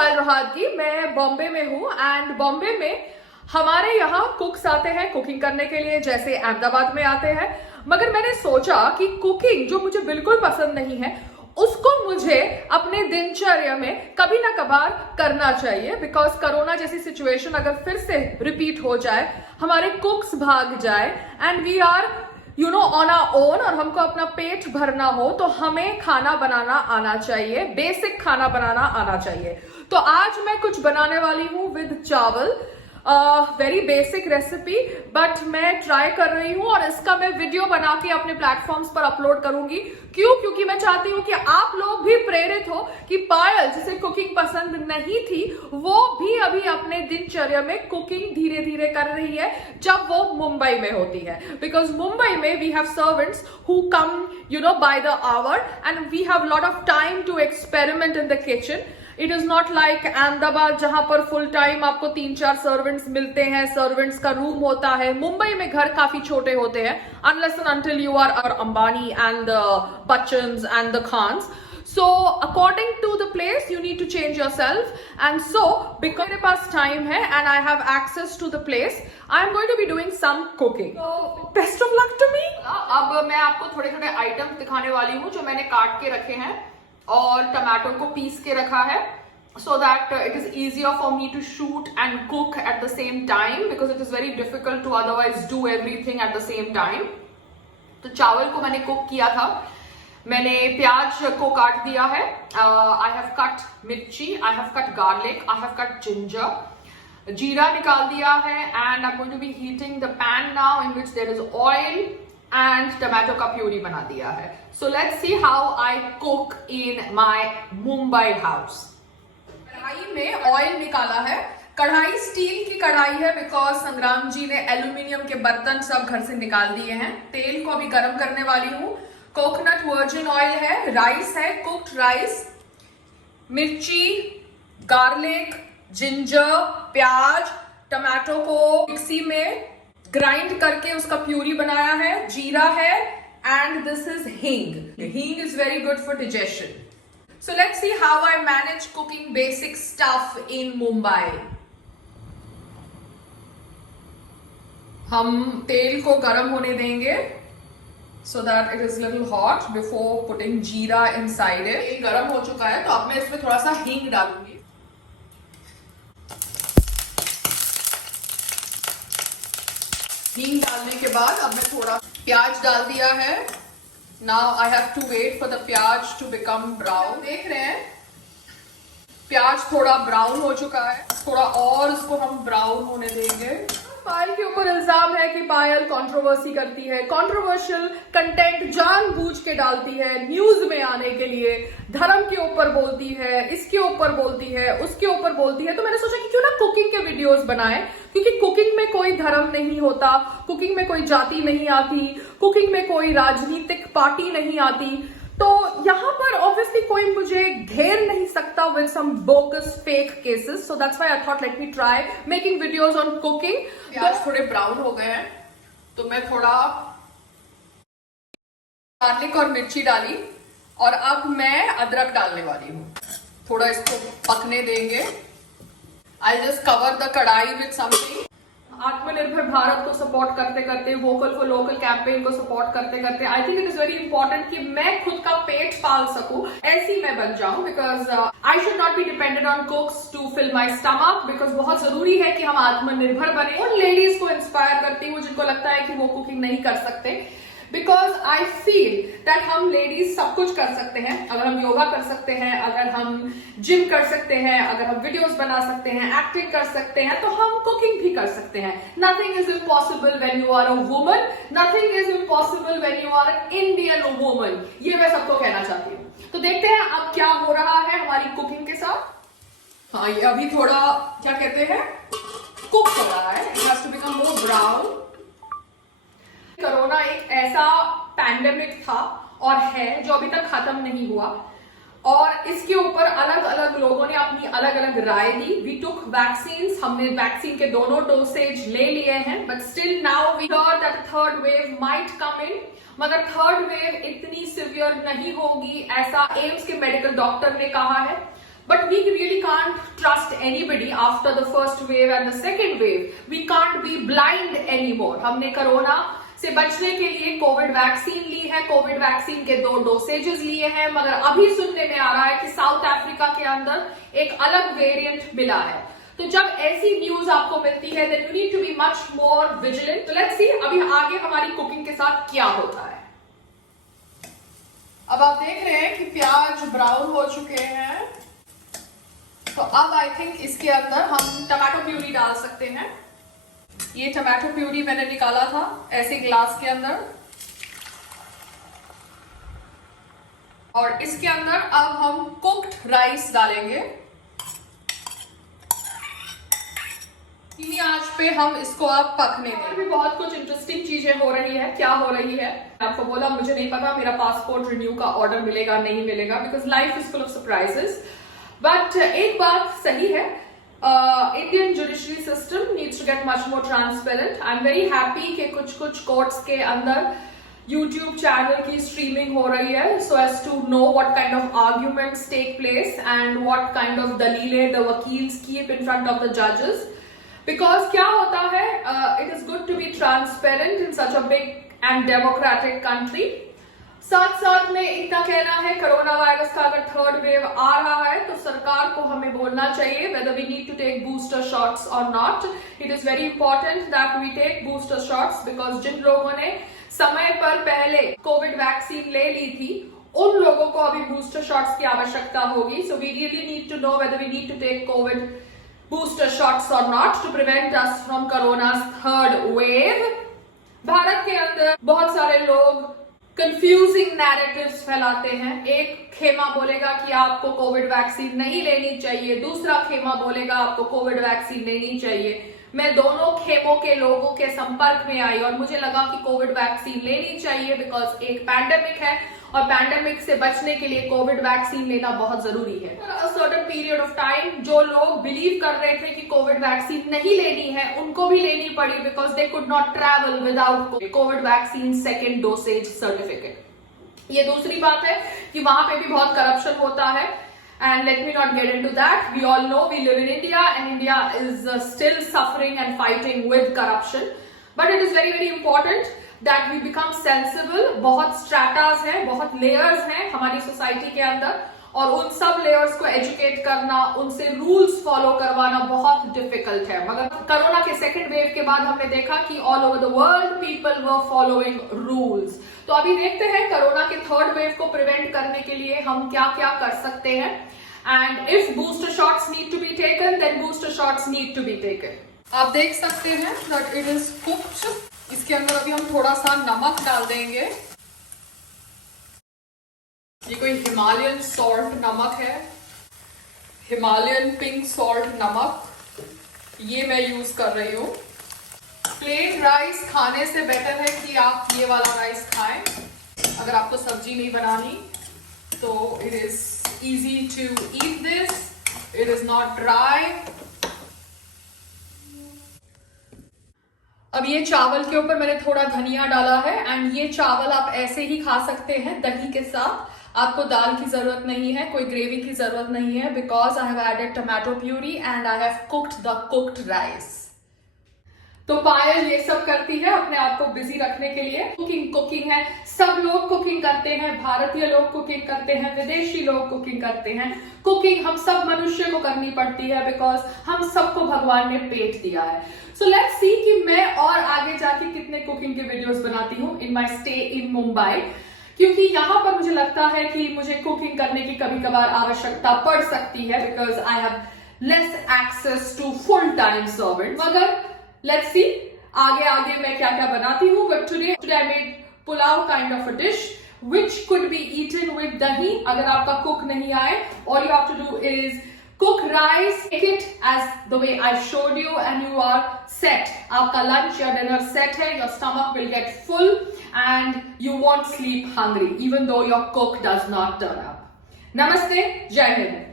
पायल रोहातगी। मैं बॉम्बे में हूँ एंड बॉम्बे में हमारे यहाँ कुक्स आते हैं कुकिंग करने के लिए, जैसे अहमदाबाद में आते हैं। मगर मैंने सोचा कि कुकिंग जो मुझे बिल्कुल पसंद नहीं है उसको मुझे अपने दिनचर्या में कभी ना कभार करना चाहिए, बिकॉज कोरोना जैसी सिचुएशन अगर फिर से रिपीट हो जाए, हमारे कुक्स भाग जाए and we are on our own और हमको अपना पेट भरना हो तो हमें खाना बनाना आना चाहिए, बेसिक खाना बनाना आना चाहिए। तो आज मैं कुछ बनाने वाली हूँ विद चावल, वेरी बेसिक रेसिपी, बट मैं ट्राई कर रही हूँ और इसका मैं वीडियो बना के अपने प्लेटफॉर्म्स पर अपलोड करूंगी। क्योंकि मैं चाहती हूँ कि आप लोग भी प्रेरित हो कि पायल जिसे कुकिंग पसंद नहीं थी वो भी अभी अपने दिनचर्या में कुकिंग धीरे धीरे कर रही है जब वो मुंबई में होती है। बिकॉज मुंबई में we have servants who come by the hour and we have lot of time to experiment in the kitchen. It is not like Ahmedabad जहां पर फुल टाइम आपको 3-4 सर्वेंट्स मिलते हैं, सर्वेंट्स का रूम होता है। मुंबई में घर काफी छोटे होते हैं, unless and until you are Ambani and the Bachchans and the Khans. So according to the place you need to change yourself, and so because मेरे पास टाइम है and I have access to the place, I am going to be doing some cooking. So best of luck to me. अब मैं आपको थोड़े थोड़े items दिखाने वाली हूँ जो मैंने काट के रखे हैं और टमाटो को पीस के रखा है, so that it is easier for me to shoot and cook at the same time, because it is very difficult to otherwise do everything at the same time. तो चावल को मैंने कुक किया था, मैंने प्याज को काट दिया है, आई have cut mirchi, I have cut garlic, I have cut ginger, जीरा निकाल दिया है and I am going to be heating the pan now in which there is oil and tomato का प्यूरी बना दिया है। So let's see how I cook in my Mumbai house. कढ़ाई में ऑयल निकाला है, कढ़ाई स्टील की कढ़ाई है बिकॉज संग्राम जी ने एल्यूमिनियम के बर्तन सब घर से निकाल दिए हैं। तेल को अभी गर्म करने वाली हूँ, कोकोनट वर्जिन ऑयल है, राइस है, कुक्ड राइस, मिर्ची, गार्लिक, जिंजर, प्याज, टमाटो को मिक्सी में ग्राइंड करके उसका प्यूरी बनाया है, जीरा है एंड दिस इज हींग। हींग is very good for digestion. So let's see how I manage cooking basic stuff in Mumbai. हम तेल को गर्म होने देंगे so that it is little hot before putting jeera inside it. ये गरम हो चुका है तो अब मैं इसमें थोड़ा सा हींग डालूंगी। हींग डालने के बाद अब मैं थोड़ा प्याज डाल दिया है। Now I have to wait for the प्याज to become brown. देख रहे हैं प्याज थोड़ा ब्राउन हो चुका है, थोड़ा और इसको हम ब्राउन होने देंगे। पायल के ऊपर इल्जाम है कि पायल कंट्रोवर्सी करती है, कंट्रोवर्शियल कंटेंट जानबूझ के डालती है न्यूज में आने के लिए, धर्म के ऊपर बोलती है, इसके ऊपर बोलती है, उसके ऊपर बोलती है। तो मैंने सोचा कि क्यों ना कुकिंग के वीडियोस बनाएं, क्योंकि कुकिंग में कोई धर्म नहीं होता, कुकिंग में कोई जाति नहीं आती, कुकिंग में कोई राजनीतिक पार्टी नहीं आती। तो यहां पर ऑब्वियसली कोई मुझे घेर नहीं सकता with some bogus fake cases, so that's why I thought let me try making videos on cooking. प्याज थोड़े ब्राउन हो गए हैं तो मैं थोड़ा गार्लिक और मिर्ची डाली और अब मैं अदरक डालने वाली हूँ। थोड़ा इसको पकने देंगे। आई जस्ट कवर द कढ़ाई विद समथिंग। आत्मनिर्भर भारत को सपोर्ट करते करते, वोकल फॉर लोकल कैंपेन को सपोर्ट करते करते, I think it is very important कि मैं खुद का पेट पाल सकूं, ऐसी मैं बन जाऊं, because I should not be dependent on cooks to fill my stomach, because बहुत जरूरी है कि हम आत्मनिर्भर बने। उन लेडीज को इंस्पायर करती हूँ जिनको लगता है कि वो कुकिंग नहीं कर सकते, बिकॉज आई फील दैट हम लेडीज सब कुछ कर सकते हैं। अगर हम योगा कर सकते हैं, अगर हम जिम कर सकते हैं, अगर हम वीडियोस बना सकते हैं, एक्टिंग कर सकते हैं, तो हम कुकिंग भी कर सकते हैं। Nothing is impossible when you are a woman, nothing is impossible when you are an Indian woman. ये मैं सबको कहना चाहती हूँ। तो देखते हैं अब क्या हो रहा है हमारी कुकिंग के साथ। हाँ, ये अभी थोड़ा क्या कहते हैं कुक हो रहा है, it has to become more brown. Corona एक ऐसा पैंडेमिक था और है जो अभी तक खत्म नहीं हुआ, और इसके ऊपर अलग अलग लोगों ने अपनी अलग अलग राय दी। वी टुक वैक्सीन्स, हमने वैक्सीन के दोनों डोसेज ले लिए हैं, but still now we heard that third wave might come in, मगर थर्ड वेव इतनी सिवियर नहीं होगी ऐसा एम्स के मेडिकल डॉक्टर ने कहा है। But we really can't trust anybody after the first wave and the second wave. We can't be blind anymore. हमने कोरोना से बचने के लिए कोविड वैक्सीन ली है, कोविड वैक्सीन के 2 डोसेजेस लिए हैं, मगर अभी सुनने में आ रहा है कि साउथ अफ्रीका के अंदर एक अलग वेरिएंट मिला है। तो जब ऐसी न्यूज आपको मिलती है, then you need to be much more vigilant. So let's see अभी आगे हमारी कुकिंग के साथ क्या होता है। अब आप देख रहे हैं कि प्याज ब्राउन हो चुके हैं, तो अब आई थिंक इसके अंदर हम टमाटो प्यूरी डाल सकते हैं। ये टमाटो प्यूरी मैंने निकाला था ऐसे ग्लास के अंदर, और इसके अंदर अब हम कुक्ड राइस डालेंगे। धीमी आंच पे हम इसको अब पकने दें। भी बहुत कुछ इंटरेस्टिंग चीजें हो रही है। क्या हो रही है आपको बोला, मुझे नहीं पता मेरा पासपोर्ट रिन्यू का ऑर्डर मिलेगा नहीं मिलेगा, because life is full of surprises. But एक बात सही है, Indian judiciary system needs to get much more transparent. I am very happy कि कुछ कोर्ट्स के अंदर यूट्यूब चैनल की स्ट्रीमिंग हो रही है, so as to know what kind of arguments take place and what kind of दलीलें the वकील्स keep in front of the जजेस। बिकॉज क्या होता है, it is good to be transparent in such a big and democratic country. साथ साथ में इतना कहना है, कोरोना वायरस का अगर थर्ड वेव आ रहा है तो सरकार को हमें बोलना चाहिए whether we need to take booster shots or not. It is very important that we take booster shots because जिन लोगों ने समय पर पहले कोविड वैक्सीन ले ली थी उन लोगों को अभी बूस्टर शॉट्स की आवश्यकता होगी। So we really need to know whether we need to take COVID booster shots or not to prevent us from corona's third wave. Bharat के अंदर बहुत सारे लोग कंफ्यूजिंग नैरेटिव्स फैलाते हैं। एक खेमा बोलेगा कि आपको कोविड वैक्सीन नहीं लेनी चाहिए, दूसरा खेमा बोलेगा आपको कोविड वैक्सीन लेनी चाहिए। मैं दोनों खेमों के लोगों के संपर्क में आई और मुझे लगा कि कोविड वैक्सीन लेनी चाहिए बिकॉज एक पैंडेमिक है और पैंडेमिक से बचने के लिए कोविड वैक्सीन लेना बहुत जरूरी है। सर्टेन पीरियड ऑफ टाइम जो लोग बिलीव कर रहे थे कि कोविड वैक्सीन नहीं लेनी है उनको भी लेनी पड़ी because they could not travel without Covid vaccine second dosage certificate. ये दूसरी बात है कि वहां पे भी बहुत करप्शन होता है, and let me not get into that. We all know we live in India and India is still suffering and fighting with corruption, but it is very very important that we become sensible. बहुत stratas हैं, बहुत layers हैं हमारी society के अंदर, और उन सब layers को educate करना, उनसे rules follow करवाना बहुत difficult है। मगर कोरोना के second wave के बाद हमने देखा कि all over the world people were following rules. तो अभी देखते हैं कोरोना के थर्ड वेव को प्रिवेंट करने के लिए हम क्या क्या कर सकते हैं, and if booster shots need to be taken then booster shots need to be taken. आप देख सकते हैं दैट इट इज कुक्ड। इसके अंदर अभी हम थोड़ा सा नमक डाल देंगे। ये कोई हिमालयन सॉल्ट नमक है, हिमालयन पिंक सॉल्ट नमक, ये मैं यूज कर रही हूँ। प्लेन राइस खाने से बेटर है कि आप ये वाला राइस खाएं। अगर आपको सब्जी नहीं बनानी तो it is easy to eat this, it is not dry. अब ये चावल के ऊपर मैंने थोड़ा धनिया डाला है एंड ये चावल आप ऐसे ही खा सकते हैं दही के साथ। आपको दाल की जरूरत नहीं है, कोई ग्रेवी की जरूरत नहीं है because I have added tomato puree and I have cooked the cooked rice. तो पायल ये सब करती है अपने आप को बिजी रखने के लिए। कुकिंग है, सब लोग कुकिंग करते हैं, भारतीय लोग कुकिंग करते हैं, विदेशी लोग कुकिंग करते हैं। कुकिंग हम सब मनुष्य को करनी पड़ती है बिकॉज हम सबको भगवान ने पेट दिया है। सो लेट्स सी कि मैं और आगे जाके कितने कुकिंग के वीडियोस बनाती हूँ इन माई स्टे इन मुंबई, क्योंकि यहाँ पर मुझे लगता है कि मुझे कुकिंग करने की कभी कभार आवश्यकता पड़ सकती है because I have less access to full time servant. मगर लेट्स सी आगे आगे मैं क्या क्या बनाती हूँ। But today I made pulao kind of a dish which could be eaten with dahi. अगर आपका कुक नहीं आए, all you have to do is cook rice, take it as the way I showed you and you are set. आपका lunch या dinner set है, your stomach will get full and you won't sleep hungry even though your cook does not turn up. Namaste, Jai Hind.